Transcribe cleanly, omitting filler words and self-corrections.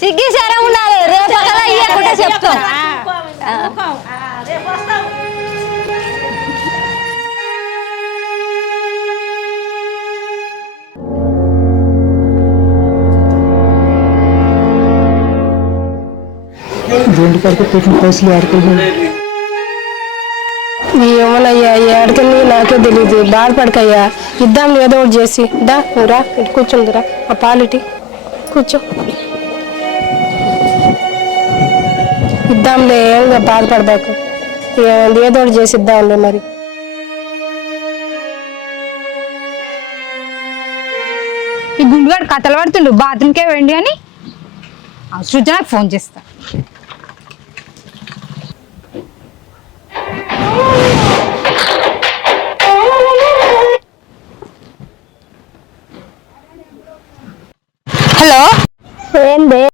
సిగ్గి సరే ఉండాలి రేపు కదా ఇవ్వకుండా చెప్తాం దేంటి కడితే పెట్టిన పైసలు ఆడుకుంటున్నాను ఏమోనయ్యా ఏడకని నాకే తెలియదు బాధపడకయ్యా ఇద్దాం ఏదో ఒకటి చేసి దా నువ్వు రా ఇటు కూర్చుందిరా ఆ పాలిటి కూర్చో ఇద్దాంలే ఏంగా బాధపడబాకు ఏదో ఒకటి చేసి ఇద్దాంలే మరి ఈ గుండుగాడు కథలు పడుతుండు బాత్రూమ్కే వెండి అని సృజనకు ఫోన్ చేస్తా